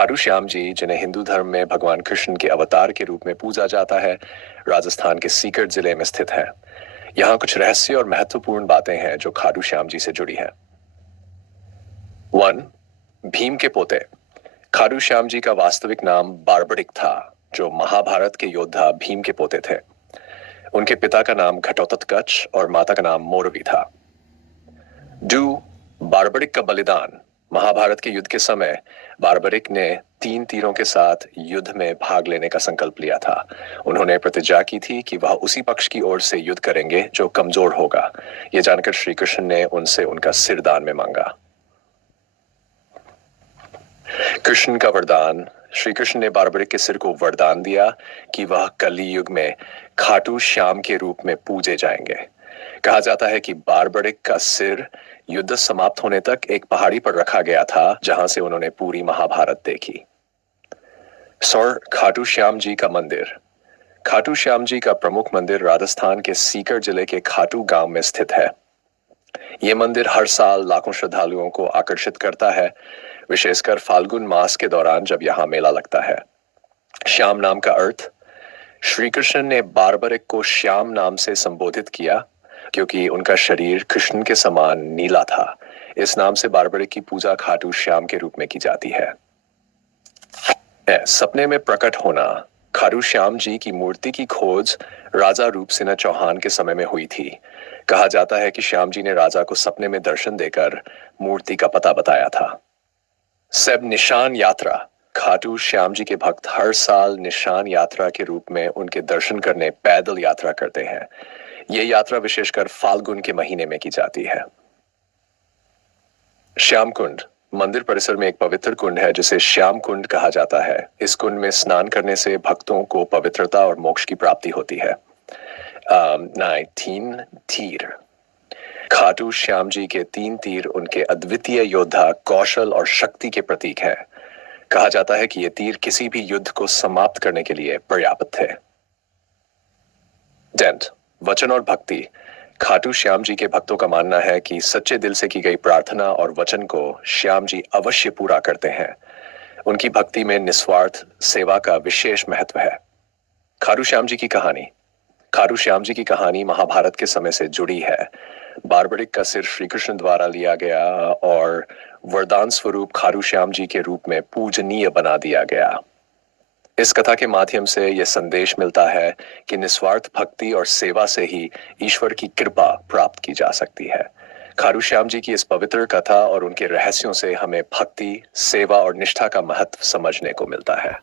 खाटू श्याम जी, जिन्हें हिंदू धर्म में भगवान कृष्ण के अवतार के रूप में पूजा जाता है, राजस्थान के सीकर जिले में स्थित है। यहाँ कुछ रहस्य और महत्वपूर्ण बातें हैं जो खाटू श्याम जी से जुड़ी हैं। 1. भीम के पोते। खाटू श्याम जी का वास्तविक नाम बार्बरिक था, जो महाभारत के योद्धा भीम के पोते थे। उनके पिता का नाम घटोत्कच और माता का नाम मोरवी था। 2. बार्बरिक का बलिदान। महाभारत के युद्ध के समय बार्बरिक ने 3 तीरों के साथ युद्ध में भाग लेने का संकल्प लिया था। उन्होंने प्रतिज्ञा की थी कि वह उसी पक्ष की ओर से युद्ध करेंगे जो कमजोर होगा। यह जानकर श्री कृष्ण ने उनसे उनका सिर दान में मांगा। कृष्ण का वरदान। श्री कृष्ण ने बार्बरिक के सिर को वरदान दिया कि वह कलियुग में खाटू श्याम के रूप में पूजे जाएंगे। कहा जाता है कि बार्बरिक का सिर युद्ध समाप्त होने तक एक पहाड़ी पर रखा गया था, जहां से उन्होंने पूरी महाभारत देखी। सौर खाटू श्याम जी का मंदिर। खाटू श्याम जी का प्रमुख मंदिर राजस्थान के सीकर जिले के खाटू गांव में स्थित है। यह मंदिर हर साल लाखों श्रद्धालुओं को आकर्षित करता है, विशेषकर फाल्गुन मास के दौरान जब यहां मेला लगता है। श्याम नाम का अर्थ। श्री कृष्ण ने बार्बरिक को श्याम नाम से संबोधित किया क्योंकि उनका शरीर कृष्ण के समान नीला था। इस नाम से बार्बरिक की पूजा खाटू श्याम के रूप में की जाती है। सपने में प्रकट होना। खाटू श्याम जी की मूर्ति की खोज राजा रूपसिंह चौहान के समय में हुई थी। कहा जाता है कि श्याम जी ने राजा को सपने में दर्शन देकर मूर्ति का पता बताया था। सब निशान यात्रा। खाटू श्याम जी के भक्त हर साल निशान यात्रा के रूप में उनके दर्शन करने पैदल यात्रा करते हैं। यह यात्रा विशेषकर फाल्गुन के महीने में की जाती है। श्याम कुंड। मंदिर परिसर में एक पवित्र कुंड है जिसे श्याम कुंड कहा जाता है। इस कुंड में स्नान करने से भक्तों को पवित्रता और मोक्ष की प्राप्ति होती है। 19. तीर। खाटू श्याम जी के 3 तीर उनके अद्वितीय योद्धा कौशल और शक्ति के प्रतीक हैं। कहा जाता है कि ये तीर किसी भी युद्ध को समाप्त करने के लिए पर्याप्त थे। डेंट। वचन और भक्ति। खाटू श्याम जी के भक्तों का मानना है कि सच्चे दिल से की गई प्रार्थना और वचन को श्याम जी अवश्य पूरा करते हैं। उनकी भक्ति में निस्वार्थ सेवा का विशेष महत्व है। खाटू श्याम जी की कहानी। खाटू श्याम जी की कहानी महाभारत के समय से जुड़ी है। बार्बरिक का सिर श्री कृष्ण द्वारा लिया गया और वरदान स्वरूप खाटू श्याम जी के रूप में पूजनीय बना दिया गया। इस कथा के माध्यम से यह संदेश मिलता है कि निस्वार्थ भक्ति और सेवा से ही ईश्वर की कृपा प्राप्त की जा सकती है। खाटू श्याम जी की इस पवित्र कथा और उनके रहस्यों से हमें भक्ति, सेवा और निष्ठा का महत्व समझने को मिलता है।